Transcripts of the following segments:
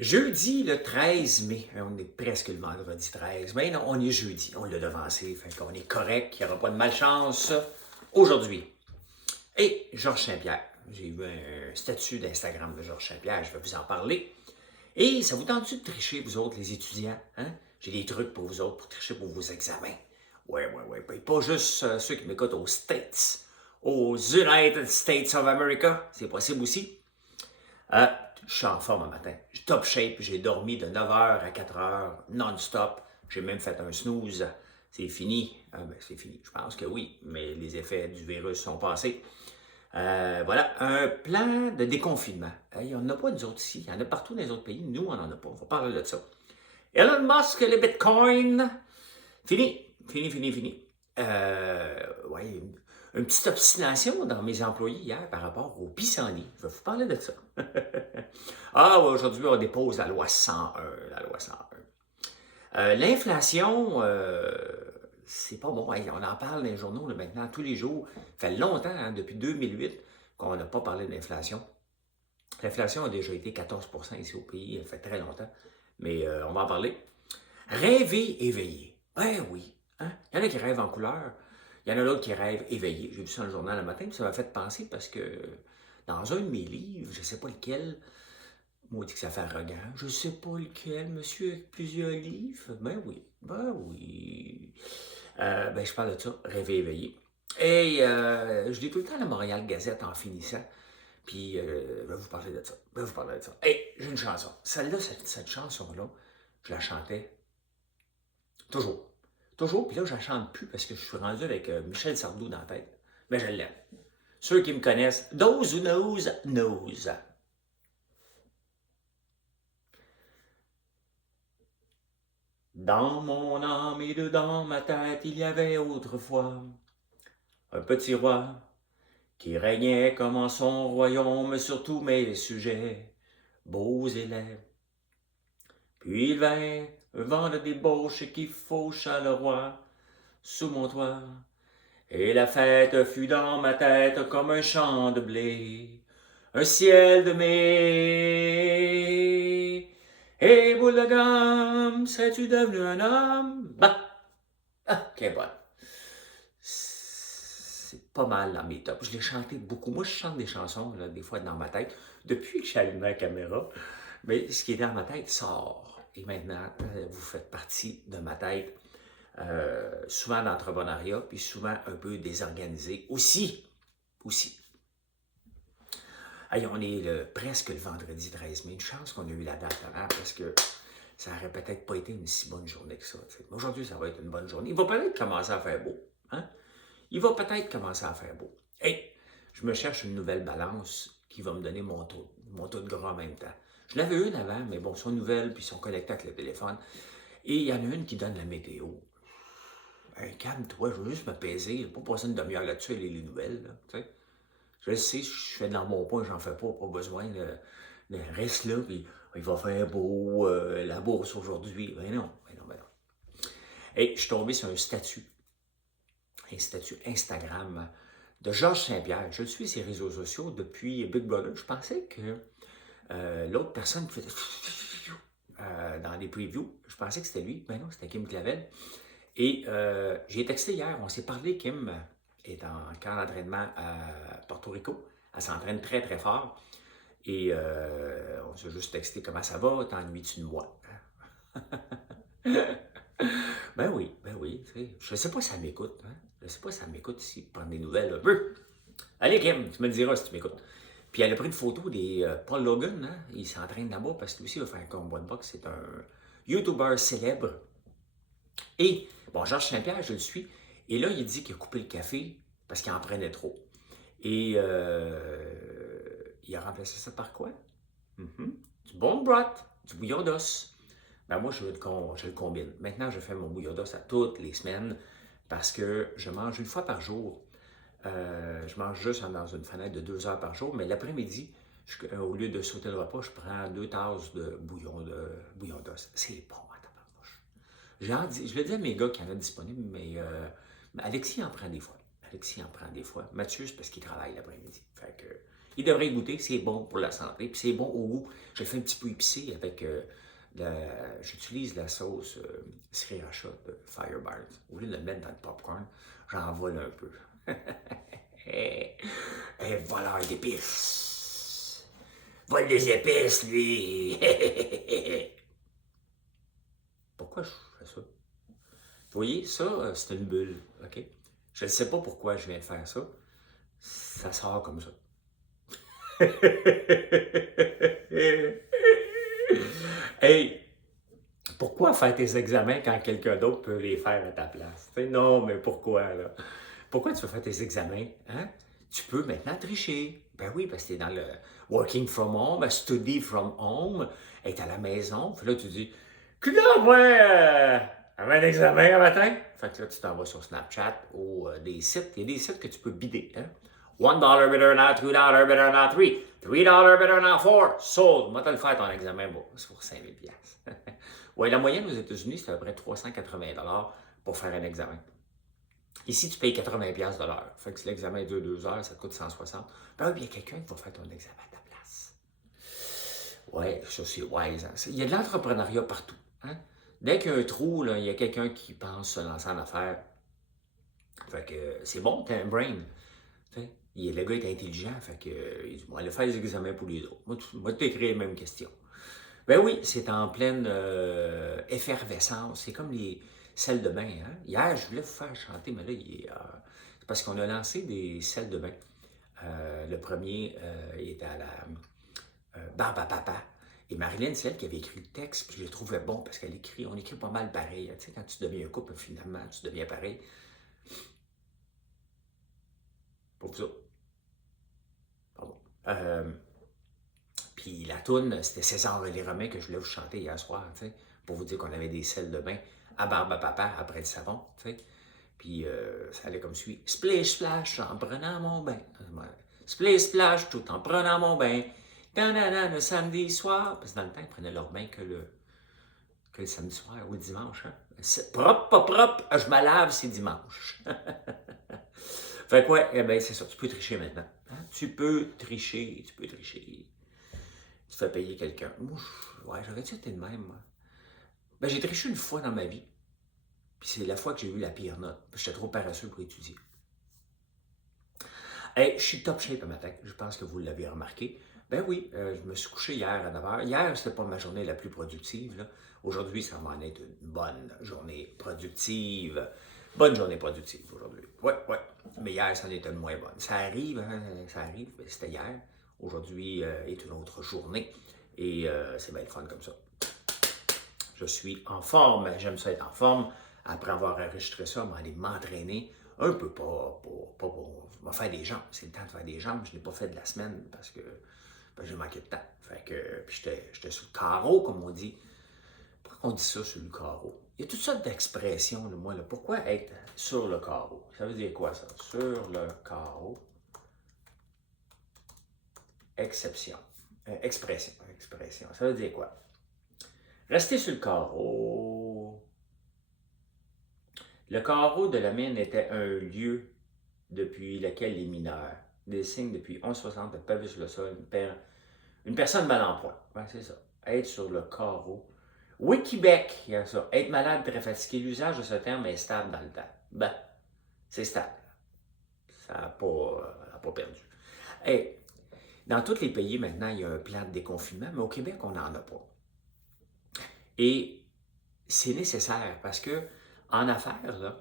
Jeudi le 13 mai, on est presque le vendredi 13, mais non, on est jeudi, on l'a devancé, fait qu'on est correct, il n'y aura pas de malchance aujourd'hui. Et Georges Saint-Pierre, j'ai vu un statut d'Instagram de Georges Saint-Pierre, je vais vous en parler. Et ça vous tente-tu de tricher, vous autres, les étudiants? Hein? J'ai des trucs pour vous autres, pour tricher pour vos examens. Ouais. Et pas juste ceux qui m'écoutent aux States, aux United States of America, c'est possible aussi. Euh, je suis en forme un matin. Je suis top shape. J'ai dormi de 9h à 4h non-stop. J'ai même fait un snooze. C'est fini. C'est fini. Je pense que oui, mais les effets du virus sont passés. Voilà, un plan de déconfinement. Il n'y en a pas nous autres ici. Il y en a partout dans les autres pays. Nous, on n'en a pas. On va parler de ça. Elon Musk, les bitcoins. Fini. Ouais, une petite obstination dans mes employés hier par rapport au pissenlit. Je vais vous parler de ça. Ah, ouais, aujourd'hui, on dépose la loi 101. La loi 101. L'inflation, c'est pas bon. Hey, on en parle dans les journaux là, maintenant tous les jours. Ça fait longtemps, hein, depuis 2008, qu'on n'a pas parlé d'inflation. L'inflation a déjà été 14% ici au pays, ça fait très longtemps. Mais on va en parler. Rêver éveillé. Ben oui. Hein? Il y en a qui rêvent en couleur. Il y en a d'autres qui rêvent éveillé. J'ai vu ça dans le journal le matin, puis ça m'a fait penser parce que dans un de mes livres, je ne sais pas lequel, moi, dit que ça fait arrogant. Je ne sais pas lequel, monsieur, avec plusieurs livres. Ben oui. Je parle de ça, rêver éveillé. Et je lis tout le temps la Montréal Gazette en finissant. Puis, je vais vous parler de ça. Et j'ai une chanson. Celle-là, cette chanson-là, je la chantais toujours. Toujours, puis là, je la chante plus parce que je suis rendu avec Michel Sardou dans la tête. Mais je l'aime. Ceux qui me connaissent, those who knows. Dans mon âme et dedans ma tête, il y avait autrefois un petit roi qui régnait comme en son royaume sur tous mes sujets, beaux et laids. Puis il vint un vent de débauche qui faucha le roi sous mon toit. Et la fête fut dans ma tête comme un champ de blé, un ciel de mai. Et boule de gomme, sais-tu devenu un homme? Bah! Ah, quelle bonne! C'est pas mal dans mes tops. Je l'ai chanté beaucoup. Moi, je chante des chansons, là, des fois, dans ma tête, depuis que j'ai allumé la caméra. Mais ce qui est dans ma tête sort. Et maintenant, vous faites partie de ma tête. Souvent d'entrepreneuriat, puis souvent un peu désorganisé aussi. Hey, on est presque le vendredi 13 mai. Une chance qu'on a eu la date avant parce que ça aurait peut-être pas été une si bonne journée que ça. Aujourd'hui, ça va être une bonne journée. Il va peut-être commencer à faire beau. Hein? Il va peut-être commencer à faire beau. Hey, je me cherche une nouvelle balance qui va me donner mon taux de gras en même temps. Je l'avais une avant, mais bon, ils sont nouvelles, puis ils sont connectés avec le téléphone. Et il y en a une qui donne la météo. Hey, calme-toi, je veux juste me peser. Je vais pas passer une demi-heure là-dessus et les nouvelles. Là, je le sais, je fais dans mon point, j'en fais pas besoin. Reste là, puis il va faire beau, la bourse aujourd'hui. Ben non. Et je suis tombé sur un statut Instagram de Georges Saint-Pierre. Je le suis sur ses réseaux sociaux depuis Big Brother. Je pensais que l'autre personne qui faisait dans les previews, je pensais que c'était lui. Ben non, c'était Kim Clavel. Et j'ai texté hier, on s'est parlé, Kim est en camp d'entraînement à Porto Rico. Elle s'entraîne très, très fort. Et on s'est juste texté comment ça va, t'ennuies-tu de moi? Ben oui. Je ne sais pas si ça m'écoute. Hein? Je ne sais pas si ça m'écoute ici, prendre des nouvelles un peu. Allez, Kim, tu me diras si tu m'écoutes. Puis elle a pris une photo des Paul Logan, hein? Il s'entraîne là-bas parce que lui aussi il va faire un combat de boxe. C'est un YouTuber célèbre. Et, bon, Georges Saint-Pierre, je le suis. Et là, il dit qu'il a coupé le café parce qu'il en prenait trop. Et il a remplacé ça par quoi? Du bon broth, du bouillon d'os. Ben moi, je le combine. Maintenant, je fais mon bouillon d'os à toutes les semaines parce que je mange une fois par jour. Je mange juste dans une fenêtre de 2 heures par jour, mais l'après-midi, au lieu de sauter le repas, je prends 2 tasses de bouillon d'os. C'est bon, à tabarnouche. Je le dis à mes gars qui en a disponible, mais Alexis en prend des fois. Mathieu, c'est parce qu'il travaille l'après-midi. Fait que, Il devrait y goûter, c'est bon pour la santé, puis c'est bon au goût. Je le fais un petit peu épicé avec j'utilise la sauce sriracha de Fireburns. Au lieu de le mettre dans le popcorn, j'en vole un peu. Un voleur d'épices. Vole des épices, lui. Pourquoi je fais ça? Vous voyez, ça, c'est une bulle, OK? Je ne sais pas pourquoi je viens de faire ça. Ça sort comme ça. Hey, pourquoi faire tes examens quand quelqu'un d'autre peut les faire à ta place? T'sais, non, mais pourquoi, là? Pourquoi tu veux faire tes examens? Hein? Tu peux maintenant tricher. Ben oui, parce que tu es dans le working from home, study from home, être à la maison. Puis là, tu dis, que là, moi, j'avais un examen un matin. Fait que là, tu t'en vas sur Snapchat ou des sites. Il y a des sites que tu peux bider. Hein? $1 better than $2 better than 3, $3 better than 4, sold. Moi, tu le faire ton examen, bon, c'est pour 5 000 $. Oui, la moyenne aux États-Unis, c'est à peu près 380 $ pour faire un examen. Ici, tu payes 80 $ de l'heure. Fait que si l'examen dure 2 heures, ça te coûte 160. Ben oui, il y a quelqu'un qui va faire ton examen à ta place. Oui, ça c'est wise. Hein? Il y a de l'entrepreneuriat partout. Hein? Dès qu'il y a un trou, là, il y a quelqu'un qui pense se lancer en affaires. Fait que c'est bon, t'as un brain. Le gars est intelligent, fait que il dit, moi, il va faire des examens pour les autres. Moi, tu t'écris les mêmes questions. Ben oui, c'est en pleine effervescence. C'est comme les sels de bain. Hein? Hier, je voulais vous faire chanter, mais là, c'est parce qu'on a lancé des sels de bain. Le premier, il était à la Barbe à Papa. Et Marilyn, c'est elle qui avait écrit le texte, puis je le trouvais bon parce qu'elle écrit, on écrit pas mal pareil. Tu sais, quand tu deviens un couple, finalement, tu deviens pareil. Pour vous autres. Pardon. Puis la toune, c'était César et les Romains que je voulais vous chanter hier soir, tu sais, pour vous dire qu'on avait des sels de bain à Barbe à Papa après le savon, tu sais. Puis ça allait comme suit. Splish splash en prenant mon bain. Splish splash tout en prenant mon bain. Danana le samedi soir. Parce que dans le temps, ils prenaient leur bain que le samedi soir ou le dimanche. Hein. Propre, pas propre, je me lave, c'est dimanche. Fait que ouais, eh ben, c'est ça, tu peux tricher maintenant. Hein? Tu peux tricher, tu peux tricher. Tu fais payer quelqu'un. Moi, ouais, j'aurais-tu été de même, moi? Ben, j'ai triché une fois dans ma vie. Puis c'est la fois que j'ai eu la pire note. J'étais trop paresseux pour étudier. Hey, je suis top shape un matin. Je pense que vous l'avez remarqué. Ben oui, je me suis couché hier à 9 h. Hier, c'était pas ma journée la plus productive. Là. Aujourd'hui, ça va en être une bonne journée productive. Bonne journée productive aujourd'hui. Ouais, ouais. Mais hier, ça en était une moins bonne. Ça arrive, hein? Ça arrive. C'était hier. Aujourd'hui est une autre journée. Et c'est bien le fun comme ça. Je suis en forme. J'aime ça être en forme. Après avoir enregistré ça, aller m'entraîner un peu pas pour me faire des jambes. C'est le temps de faire des jambes. Je ne l'ai pas fait de la semaine parce que j'ai manqué de temps. Fait que puis j'étais sur le carreau, comme on dit. Pourquoi on dit ça sur le carreau? Il y a toutes sortes d'expressions, moi. Là. Pourquoi être sur le carreau? Ça veut dire quoi, ça? Sur le carreau. Exception. Expression. Ça veut dire quoi? Rester sur le carreau. Le carreau de la mine était un lieu depuis lequel les mineurs, des signes depuis 1160 de pavé sur le sol, une personne mal en point. Ouais, c'est ça. Être sur le carreau. Wikibec, il y a ça. Être malade, très fatigué. L'usage de ce terme est stable dans le temps. Ben, c'est stable. Ça n'a pas perdu. Hey, dans tous les pays, maintenant, il y a un plan de déconfinement, mais au Québec, on n'en a pas. Et c'est nécessaire parce que en affaires, là,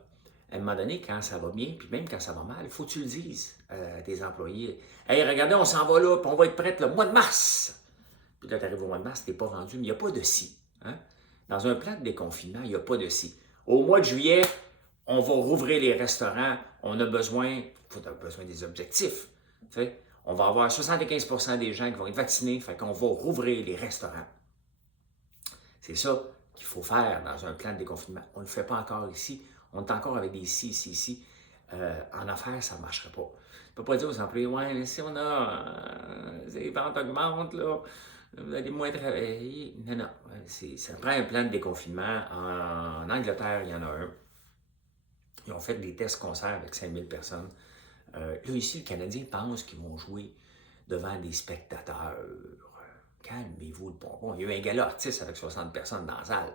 à un moment donné, quand ça va bien, puis même quand ça va mal, il faut que tu le dises à tes employés. Hey, regardez, on s'en va là, puis on va être prêts le mois de mars. Puis là, tu arrives au mois de mars, tu n'es pas rendu, mais il n'y a pas de si. Hein? Dans un plan de déconfinement, il n'y a pas de si. Au mois de juillet, on va rouvrir les restaurants, on a besoin des objectifs. T'sais? On va avoir 75 % des gens qui vont être vaccinés, fait qu'on va rouvrir les restaurants. C'est ça qu'il faut faire dans un plan de déconfinement. On ne le fait pas encore ici. On est encore avec des si. En affaires, ça ne marcherait pas. Tu ne peux pas dire aux employés, ouais, mais si on a les ventes augmentent, là, vous allez moins travailler. Non. Ça prend un plan de déconfinement. En Angleterre, il y en a un. Ils ont fait des tests concerts avec 5000 personnes. Là, ici, le Canadien pense qu'ils vont jouer devant des spectateurs. Calmez-vous le pompon. Il y a eu un gala artiste avec 60 personnes dans la salle.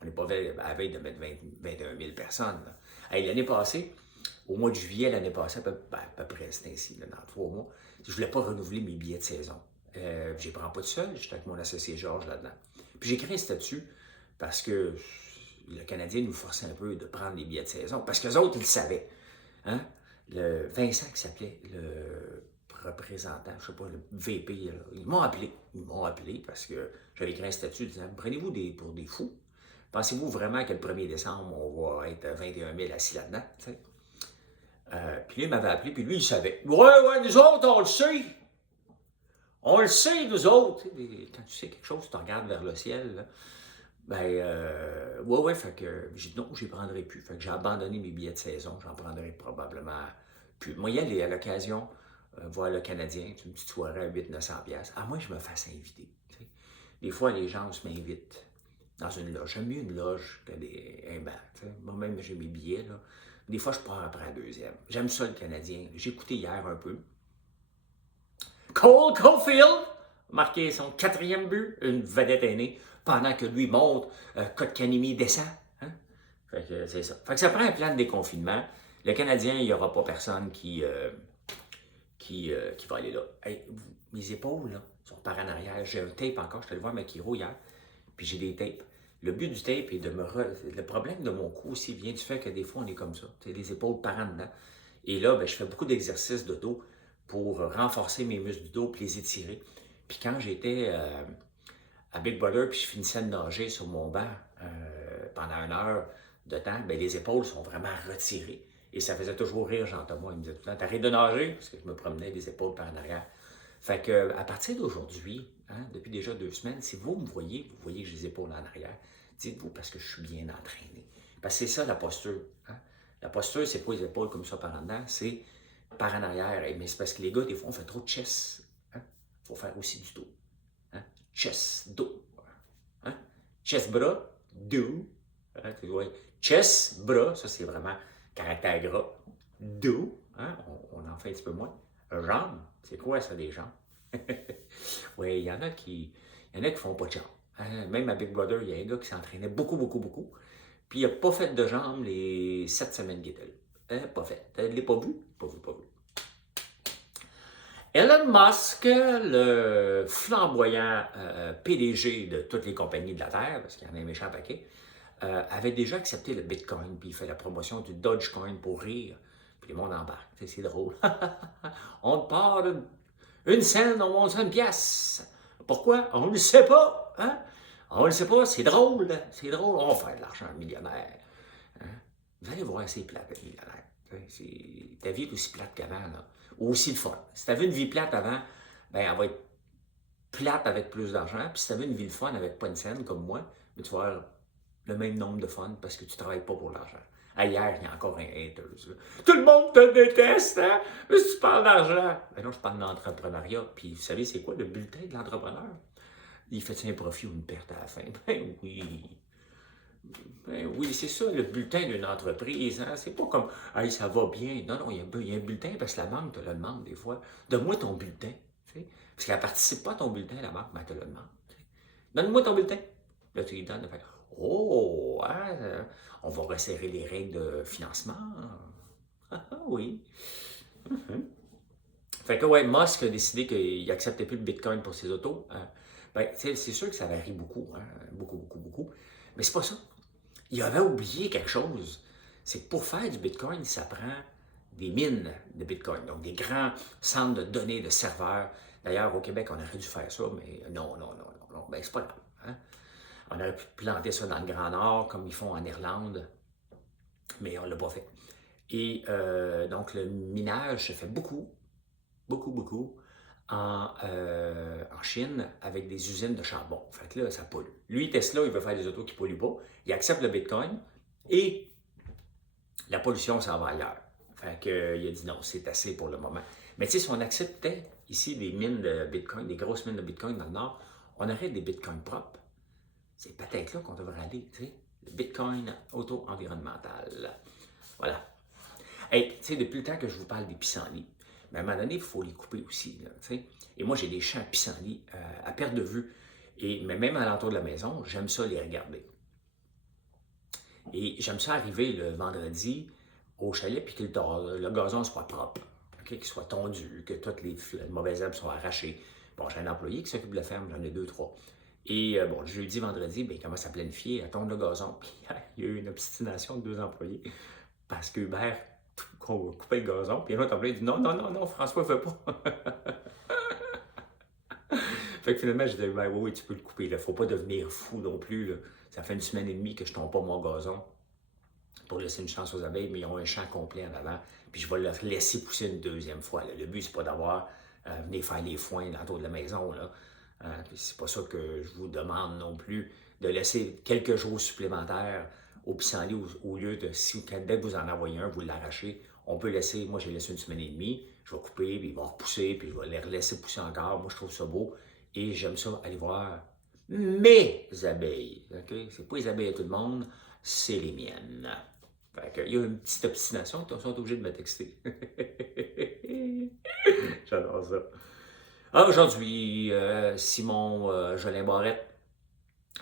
On n'est pas à la veille de mettre 21 000 personnes. Hey, l'année passée, au mois de juillet, l'année passée, à peu près, c'était ainsi, là, dans 3 mois, je ne voulais pas renouveler mes billets de saison. Je ne les prends pas tout seul, j'étais avec mon associé Georges là-dedans. Puis j'ai créé un statut parce que le Canadien nous forçait un peu de prendre les billets de saison. Parce qu'eux autres, ils le savaient. Hein? Le Vincent, qui s'appelait le représentant, je ne sais pas, le VP, là, ils m'ont appelé. Ils m'ont appelé parce que j'avais créé un statut disant prenez-vous pour des fous. Pensez-vous vraiment que le 1er décembre, on va être 21 000 assis là-dedans? Puis lui, il m'avait appelé, puis lui, il savait. Ouais, nous autres, on le sait. On le sait, nous autres. Quand tu sais quelque chose, tu regardes vers le ciel. Là. Ouais, fait que j'ai dit non, je ne prendrai plus. Fait que j'ai abandonné mes billets de saison. J'en prendrai probablement plus. Moi, y aller à l'occasion, voir le Canadien, une petite soirée à 800-900$. À moins que je me fasse inviter. T'sais. Des fois, les gens m'invitent dans une loge. J'aime mieux une loge que un banc. Moi-même, j'ai mes billets. Là. Des fois, je pars après la deuxième. J'aime ça, le Canadien. J'ai écouté hier un peu. Cole Caulfield marqué son 4e but, une vedette aînée, pendant que lui monte, Kotkaniemi descend. Hein? Fait que c'est ça. Fait que ça prend un plan de déconfinement. Le Canadien, il n'y aura pas personne qui va aller là. Hey, mes épaules, là, sont par en arrière. J'ai un tape encore, je te le vois à Makiro hier, puis j'ai des tapes. Le but du tape est de Le problème de mon cou aussi vient du fait que des fois, on est comme ça. Tu sais, les épaules par en dedans. Et là, je fais beaucoup d'exercices de dos pour renforcer mes muscles du dos et les étirer. Puis quand j'étais à Big Brother, puis je finissais de nager sur mon banc pendant 1 heure de temps, les épaules sont vraiment retirées. Et ça faisait toujours rire Jean-Thomas. Il me disait tout le temps, t'arrêtes de nager? Parce que je me promenais les épaules par en arrière. Fait que à partir d'aujourd'hui, depuis déjà 2 semaines, si vous me voyez, vous voyez que j'ai les épaules en arrière, dites-vous parce que je suis bien entraîné. Parce que c'est ça la posture. Hein? La posture, c'est pas les épaules comme ça par en dedans, c'est par en arrière. Mais c'est parce que les gars, des fois, on fait trop de chest. Il faut faire aussi du dos. Hein? Chest, dos. Hein? Chest, bras, dos. Hein? Chest, bras, ça c'est vraiment caractère gras. Dos, hein? On en fait un petit peu moins. Jambes, c'est quoi ça, des jambes? Oui, il y en a qui font pas de jambes. Hein? Même à Big Brother, il y a un gars qui s'entraînait beaucoup, beaucoup, beaucoup. Puis il n'a pas fait de jambes les 7 semaines qu'il était là. Pas fait. Je ne l'ai pas vu. Pas vu. Elon Musk, le flamboyant PDG de toutes les compagnies de la Terre, parce qu'il y en a un méchant paquet, avait déjà accepté le Bitcoin, puis il fait la promotion du Dogecoin pour rire. Puis le monde embarque. C'est drôle. On part une scène, on monte 1 pièce. Pourquoi? On ne le sait pas. Hein? On ne le sait pas, c'est drôle. C'est drôle. On va faire de l'argent millionnaire. Hein? Vous allez voir, c'est plate, être millionnaire. Ta vie est aussi plate qu'avant, là. Ou aussi le fun. Si tu avais une vie plate avant, elle va être plate avec plus d'argent. Puis si tu avais une vie de fun avec pas une scène comme moi, tu vas avoir le même nombre de fun parce que tu ne travailles pas pour l'argent. Hier, il y a encore un haters. Là. Tout le monde te déteste, hein? Mais si tu parles d'argent. Non, je parle d'entrepreneuriat. Puis vous savez, c'est quoi le bulletin de l'entrepreneur? Il fait un profit ou une perte à la fin? Ben oui. Ben oui, c'est ça, le bulletin d'une entreprise. Hein? C'est pas comme « Hey, ça va bien ». Non, il y a un bulletin parce que la banque te le demande des fois. Donne-moi ton bulletin. T'sais? Parce qu'elle ne participe pas à ton bulletin, la banque, mais elle te le demande. Donne-moi ton bulletin. Là, tu lui donnes. De faire, oh, hein, on va resserrer les règles de financement. Oui. Fait que, ouais, Musk a décidé qu'il n'acceptait plus le Bitcoin pour ses autos. C'est sûr que ça varie beaucoup. Hein? Beaucoup. Mais c'est pas ça. Il avait oublié quelque chose. C'est que pour faire du Bitcoin, ça prend des mines de Bitcoin, donc des grands centres de données, de serveurs. D'ailleurs, au Québec, on aurait dû faire ça, mais non. Ben, c'est pas grave. Hein? On aurait pu planter ça dans le Grand Nord, comme ils font en Irlande, mais on ne l'a pas fait. Et donc, le minage se fait beaucoup en Chine avec des usines de charbon. Fait que là, ça pollue. Lui, Tesla, il veut faire des autos qui ne polluent pas. Il accepte le Bitcoin et la pollution s'en va ailleurs. Fait qu'il a dit non, c'est assez pour le moment. Mais tu sais, si on acceptait ici des mines de Bitcoin, des grosses mines de Bitcoin dans le Nord, on aurait des Bitcoins propres. C'est peut-être là qu'on devrait aller, tu sais. Le Bitcoin auto-environnemental. Voilà. Hey, tu sais, depuis le temps que je vous parle des pissenlits, Mais à un moment donné, il faut les couper aussi, là, tu sais. Et moi, j'ai des champs à pissenlit à perte de vue. Mais même à l'entour de la maison, j'aime ça les regarder. Et j'aime ça arriver le vendredi au chalet puis que le gazon soit propre, ok, qu'il soit tondu, que toutes les mauvaises herbes soient arrachées. Bon, j'ai un employé qui s'occupe de la ferme, j'en ai deux, trois. Et bon, le jeudi, vendredi, ben, il commence à planifier, à tondre le gazon. Puis il y a eu une obstination de deux employés parce qu'Hubert coupait le gazon. Puis l'autre employé dit non, non, non, non, François ne veut pas. Fait que finalement, je dis ben oui, tu peux le couper. Il ne faut pas devenir fou non plus, là. Ça fait une semaine et demie que je ne tombe pas mon gazon pour laisser une chance aux abeilles, mais ils ont un champ complet en avant. Puis je vais leur laisser pousser une deuxième fois, là. Le but, c'est pas d'avoir venir faire les foins autour de la maison, là. C'est pas ça que je vous demande non plus, de laisser quelques jours supplémentaires au pissenlit au lieu de, dès que vous en envoyez un, vous l'arrachez. On peut laisser, moi j'ai laissé une semaine et demie, je vais couper, puis il va repousser, puis je vais les laisser pousser encore. Moi je trouve ça beau et j'aime ça aller voir mes abeilles. Okay? C'est pas les abeilles à tout le monde, c'est les miennes. Fait que, il y a une petite obstination, ils sont obligés de me texter. J'adore ça. Ah, aujourd'hui, Simon Jolin Barrette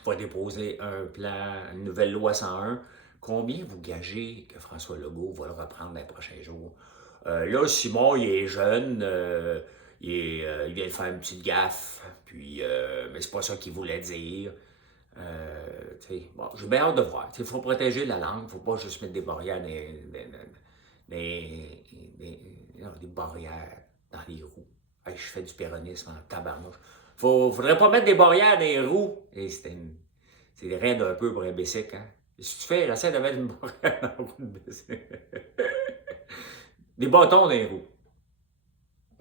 va déposer un plan, une nouvelle loi 101. Combien vous gagez que François Legault va le reprendre dans les prochains jours? Là, Simon, il est jeune, il vient de faire une petite gaffe, puis, mais c'est pas ça qu'il voulait dire. Bon, j'ai bien hâte de voir. Il faut protéger la langue, il ne faut pas juste mettre des barrières des barrières dans les roues. Hey, je fais du péronisme en tabarnouche. Faudrait pas mettre des barrières dans les roues. Et c'est rien d'un peu pour un bicycle, hein? Si tu fais, essaie de mettre une barrière dans la roue de bicycle. Des bâtons dans les roues.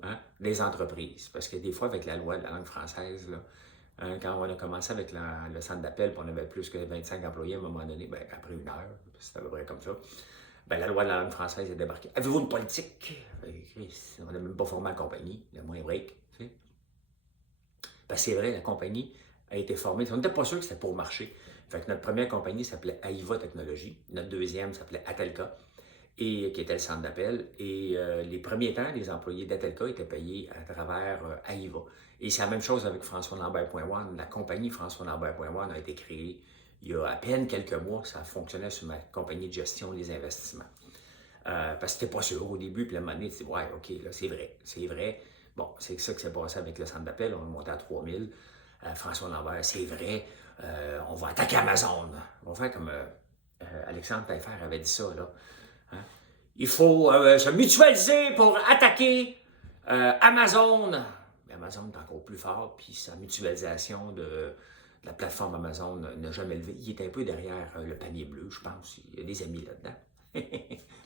Hein? Des entreprises. Parce que des fois, avec la loi de la langue française, là, hein, quand on a commencé avec le centre d'appel, puis on avait plus que 25 employés à un moment donné, ben, après une heure, c'était à peu près comme ça, ben, la loi de la langue française est débarquée. Avez-vous une politique? On n'a même pas formé la compagnie, le moins break. Tu sais. Ben, c'est vrai, la compagnie a été formée. On n'était pas sûr que c'était pour marcher. Fait que notre première compagnie s'appelait AIVA Technologies. Notre deuxième s'appelait Atelka, et, qui était le centre d'appel. Et les premiers temps, les employés d'Atelka étaient payés à travers AIVA. Et c'est la même chose avec François Lambert.one. La compagnie François Lambert.one a été créée il y a à peine quelques mois. Ça fonctionnait sur ma compagnie de gestion des investissements. Parce que c'était pas sûr au début, puis la monnaie, tu dis, ouais, OK, là, c'est vrai, c'est vrai. Bon, c'est ça qui s'est passé avec le centre d'appel, on est monté à 3000. François Lambert, c'est vrai, on va attaquer Amazon. On va faire comme Alexandre Taillefer avait dit ça, là. Hein? Il faut se mutualiser pour attaquer Amazon. Mais Amazon est encore plus fort, puis sa mutualisation de la plateforme Amazon n'a jamais levé. Il est un peu derrière le panier bleu, je pense. Il y a des amis là-dedans.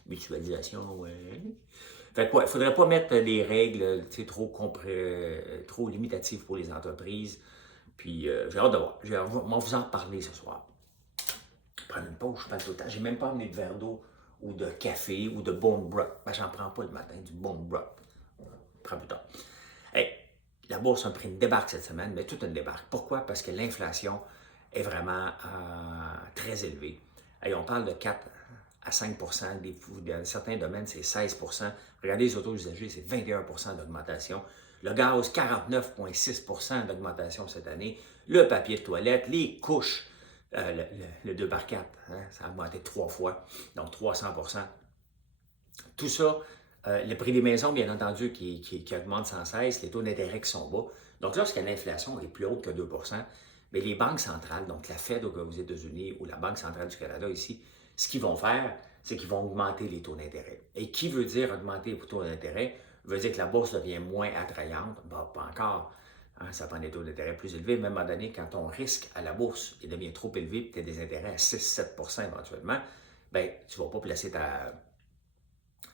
Mutualisation, ouais. Fait quoi, il ne faudrait pas mettre des règles trop limitatives pour les entreprises. Puis j'ai hâte de voir. On va vous en parler ce soir. Prendre une pause, je parle tout le temps. J'ai même pas amené de verre d'eau ou de café ou de bone broth. Ben, j'en prends pas le matin, du bone broth. Je prends plus tard. Hey, la bourse a pris une débarque cette semaine, mais toute une débarque. Pourquoi? Parce que l'inflation est vraiment très élevée. Hey, on parle de 4 à 5 dans certains domaines, c'est 16 Regardez les autos usagées, c'est 21 d'augmentation. Le gaz, 49,6 d'augmentation cette année. Le papier de toilette, les couches, le 2x4, hein, ça a augmenté 3 fois, donc 300 Tout ça, le prix des maisons, bien entendu, qui augmente sans cesse, les taux d'intérêt qui sont bas. Donc lorsque l'inflation est plus haute que 2 bien, les banques centrales, donc la Fed aux États-Unis ou la Banque centrale du Canada ici, ce qu'ils vont faire, c'est qu'ils vont augmenter les taux d'intérêt. Et qui veut dire augmenter les taux d'intérêt? Veut dire que la bourse devient moins attrayante. Bon, pas encore. Hein, ça prend des taux d'intérêt plus élevés. Même à un moment donné, quand ton risque à la bourse il devient trop élevé et tu as des intérêts à 6-7 éventuellement, bien, tu ne vas pas placer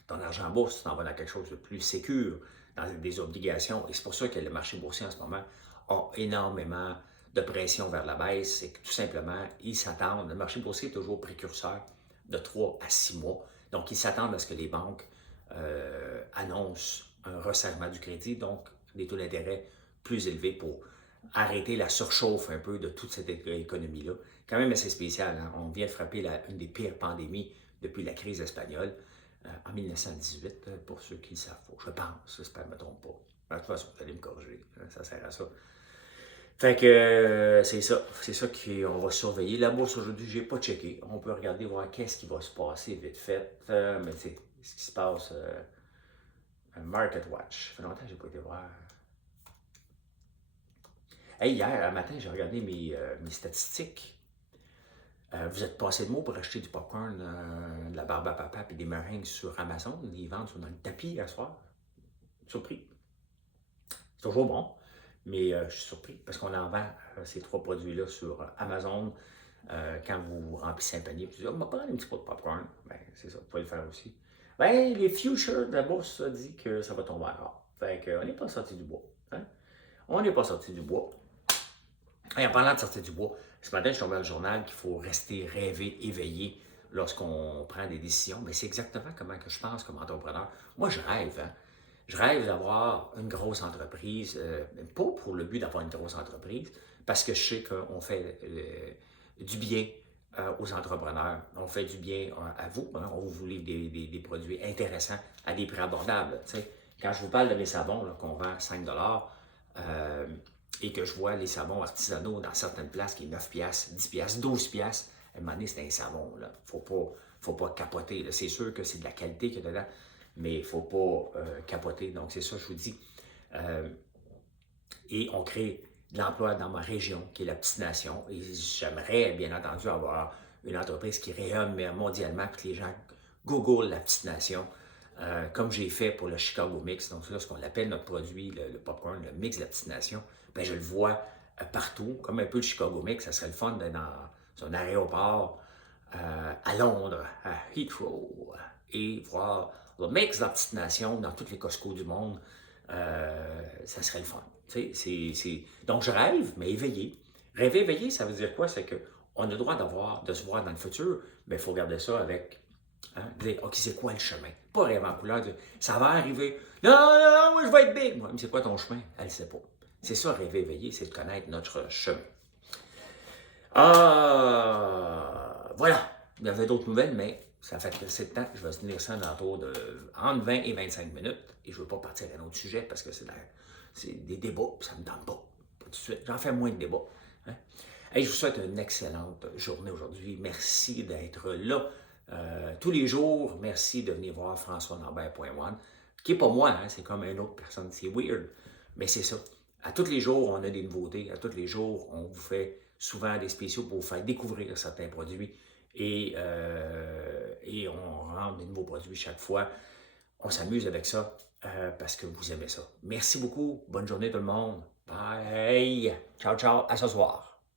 ton argent en bourse, tu t'en vas dans quelque chose de plus sécure, dans des obligations. Et c'est pour ça que le marché boursier en ce moment a énormément de pression vers la baisse. C'est que tout simplement, ils s'attendent. Le marché boursier est toujours précurseur de 3 à 6 mois. Donc, ils s'attendent à ce que les banques annoncent un resserrement du crédit, donc des taux d'intérêt plus élevés pour arrêter la surchauffe un peu de toute cette économie-là. Quand même assez spécial. Hein? On vient de frapper une des pires pandémies depuis la crise espagnole. en 1918, pour ceux qui le savent pas. Je pense, j'espère que je ne me trompe pas. De toute façon, vous allez me corriger, ça sert à ça. Fait que c'est ça qu'on va surveiller. La bourse aujourd'hui, je n'ai pas checké. On peut regarder, voir qu'est-ce qui va se passer vite fait. Mais c'est ce qui se passe, Market Watch. Ça fait longtemps que je n'ai pas été voir. Hey, hier, un matin, j'ai regardé mes statistiques. Vous êtes passé de mots pour acheter du popcorn, de la barbe à papa et des meringues sur Amazon. Ils vendent sur dans le tapis hier soir. Surpris. C'est toujours bon, mais je suis surpris parce qu'on en vend ces 3 produits-là sur Amazon. Quand vous remplissez un panier, vous dites, on va prendre un petit pot de popcorn. Ben, c'est ça, vous pouvez le faire aussi. Ben, les futures de la bourse dit que ça va tomber encore. Fait qu'on n'est pas sorti du bois. Hein? On n'est pas sorti du bois. Et en parlant de sortir du bois, ce matin, je suis tombé dans le journal qu'il faut rester rêver, éveillé lorsqu'on prend des décisions. Mais c'est exactement comment que je pense comme entrepreneur. Moi, je rêve. Hein? Je rêve d'avoir une grosse entreprise, pas pour le but d'avoir une grosse entreprise, parce que je sais qu'on fait du bien aux entrepreneurs. On fait du bien à vous. Hein? On vous livre des produits intéressants à des prix abordables. T'sais. Quand je vous parle de mes savons qu'on vend 5 et que je vois les savons artisanaux dans certaines places qui est 9 piastres, 10 piastres, 12 piastres, à un moment donné, c'est un savon. Il ne faut pas capoter. C'est sûr que c'est de la qualité qu'il y a dedans, mais il ne faut pas capoter. Donc, c'est ça, je vous dis. Et on crée de l'emploi dans ma région, qui est la petite nation. Et j'aimerais, bien entendu, avoir une entreprise qui rayonne mondialement, puis que les gens googlent la petite nation, comme j'ai fait pour le Chicago Mix. Donc, là, ce qu'on appelle notre produit, le popcorn, le mix de la petite nation, bien, je le vois partout, comme un peu le Chicago Mix. Ça serait le fun d'être dans un aéroport à Londres, à Heathrow, et voir le mix de la petite nation dans tous les Costco du monde. Ça serait le fun. Donc, je rêve, mais éveillé. Rêver éveillé, ça veut dire quoi? C'est qu'on a le droit de se voir dans le futur, mais il faut regarder ça avec, dire, OK, c'est quoi le chemin? Pas rêver en couleur, dire, ça va arriver. Non, non, non, moi, je vais être big. Moi, mais c'est quoi ton chemin? Elle ne sait pas. C'est ça, rêver éveillé, c'est de connaître notre chemin. Voilà. Il y avait d'autres nouvelles, mais ça fait assez de temps. Je vais tenir ça entre 20 et 25 minutes. Et je ne veux pas partir à un autre sujet parce que c'est des débats, ça ne me tente pas. Pas tout de suite. J'en fais moins de débats. Hein? Hey, je vous souhaite une excellente journée aujourd'hui. Merci d'être là tous les jours. Merci de venir voir françoislambert.one, qui n'est pas moi, hein? C'est comme une autre personne. C'est weird, mais c'est ça. À tous les jours, on a des nouveautés. À tous les jours, on vous fait souvent des spéciaux pour vous faire découvrir certains produits. Et on rend des nouveaux produits chaque fois. On s'amuse avec ça parce que vous aimez ça. Merci beaucoup. Bonne journée tout le monde. Bye. Ciao, ciao. À ce soir.